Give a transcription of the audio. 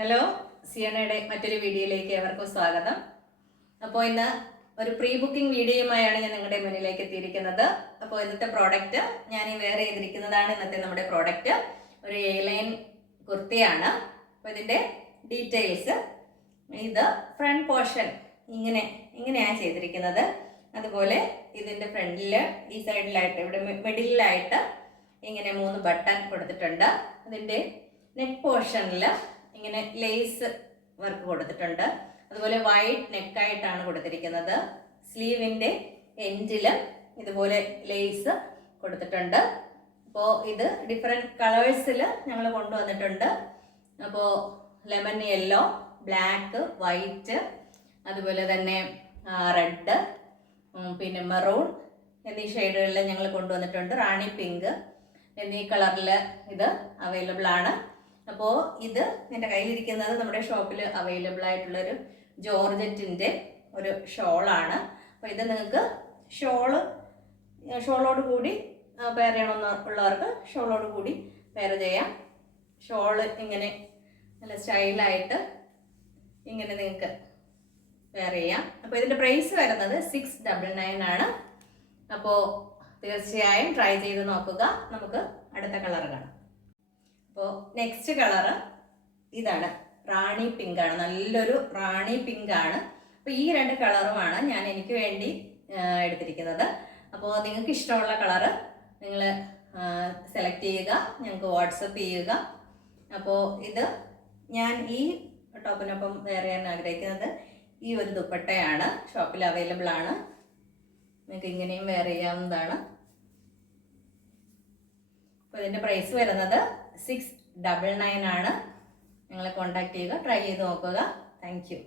Hello, സിയനയുടെ മറ്റൊരു വീഡിയോയിലേക്ക് ഏവർക്കും സ്വാഗതം. അപ്പോൾ ഇന്ന് ഒരു പ്രീ ബുക്കിംഗ് വീഡിയോയുമായാണ് ഞാൻ നിങ്ങളുടെ മുന്നിലേക്ക് എത്തിയിരിക്കുന്നത്. അപ്പോൾ ഇന്നത്തെ പ്രോഡക്റ്റ് ഞാൻ ഈ വെയർ ചെയ്തിരിക്കുന്നതാണ്. ഇന്നത്തെ നമ്മുടെ പ്രോഡക്റ്റ് ഒരു എ-ലൈൻ കുർത്തിയാണ്. അപ്പോൾ ഇതിൻ്റെ ഡീറ്റെയിൽസ്, ഇത് ഫ്രണ്ട് പോർഷൻ ഇങ്ങനെയാണ് ചെയ്തിരിക്കുന്നത്. അതുപോലെ ഇതിൻ്റെ ഫ്രണ്ടിൽ ഈ സൈഡിലായിട്ട് ഇവിടെ മിഡിലായിട്ട് ഇങ്ങനെ 3 ബട്ടൺ കൊടുത്തിട്ടുണ്ട്. അതിൻ്റെ നെക്ക് പോർഷനിൽ ഇങ്ങനെ ലേസ് വർക്ക് കൊടുത്തിട്ടുണ്ട്. അതുപോലെ വൈഡ് നെക്കായിട്ടാണ് കൊടുത്തിരിക്കുന്നത്. സ്ലീവിൻ്റെ എൻഡിൽ ഇതുപോലെ ലേസ് കൊടുത്തിട്ടുണ്ട്. അപ്പോൾ ഇത് ഡിഫറെൻറ്റ് കളേഴ്സിൽ ഞങ്ങൾ കൊണ്ടുവന്നിട്ടുണ്ട്. അപ്പോൾ ലെമൺ യെല്ലോ, ബ്ലാക്ക്, വൈറ്റ്, അതുപോലെ തന്നെ റെഡ്, പിന്നെ മെറൂൺ എന്നീ ഷെയ്ഡുകളിൽ ഞങ്ങൾ കൊണ്ടുവന്നിട്ടുണ്ട്. റാണി പിങ്ക് എന്നീ കളറിൽ ഇത് അവൈലബിൾ ആണ്. അപ്പോൾ ഇത് എൻ്റെ കയ്യിലിരിക്കുന്നത് നമ്മുടെ ഷോപ്പിൽ അവൈലബിൾ ആയിട്ടുള്ളൊരു ജോർജറ്റിൻ്റെ ഒരു ഷോളാണ്. അപ്പോൾ ഇത് നിങ്ങൾക്ക് ഷോളോട് കൂടി പെയർ ചെയ്യണമെന്നുള്ളവർക്ക് ഷോളോട് കൂടി പെയർ ചെയ്യാം. ഷോള് ഇങ്ങനെ നല്ല സ്റ്റൈലായിട്ട് ഇങ്ങനെ നിങ്ങൾക്ക് പെയർ ചെയ്യാം. അപ്പോൾ ഇതിൻ്റെ പ്രൈസ് വരുന്നത് 699 ആണ്. അപ്പോൾ തീർച്ചയായും ട്രൈ ചെയ്ത് നോക്കുക. നമുക്ക് അടുത്ത കളർ കാണാം. അപ്പോൾ നെക്സ്റ്റ് കളറ് ഇതാണ്, റാണി പിങ്ക് ആണ്. നല്ലൊരു റാണി പിങ്ക് ആണ്. അപ്പോൾ ഈ 2 കളറുമാണ് ഞാൻ എനിക്ക് വേണ്ടി എടുത്തിരിക്കുന്നത്. അപ്പോൾ നിങ്ങൾക്ക് ഇഷ്ടമുള്ള കളറ് നിങ്ങൾ സെലക്ട് ചെയ്യുക, ഞങ്ങൾക്ക് വാട്സപ്പ് ചെയ്യുക. അപ്പോൾ ഇത് ഞാൻ ഈ ടോപ്പിനൊപ്പം വെയർ ചെയ്യാൻ ആഗ്രഹിക്കുന്നത് ഈ ഒരു ദുപ്പട്ടയാണ്. ഷോപ്പിൽ അവൈലബിൾ ആണ്. നിങ്ങൾക്ക് ഇങ്ങനെയും വെയർ ചെയ്യാവുന്നതാണ്. അപ്പോൾ ഇതിൻ്റെ പ്രൈസ് വരുന്നത് 699 ആണ്. ഞങ്ങളെ കോൺടാക്ട് ചെയ്യുക, ട്രൈ ചെയ്ത് നോക്കുക. Thank you.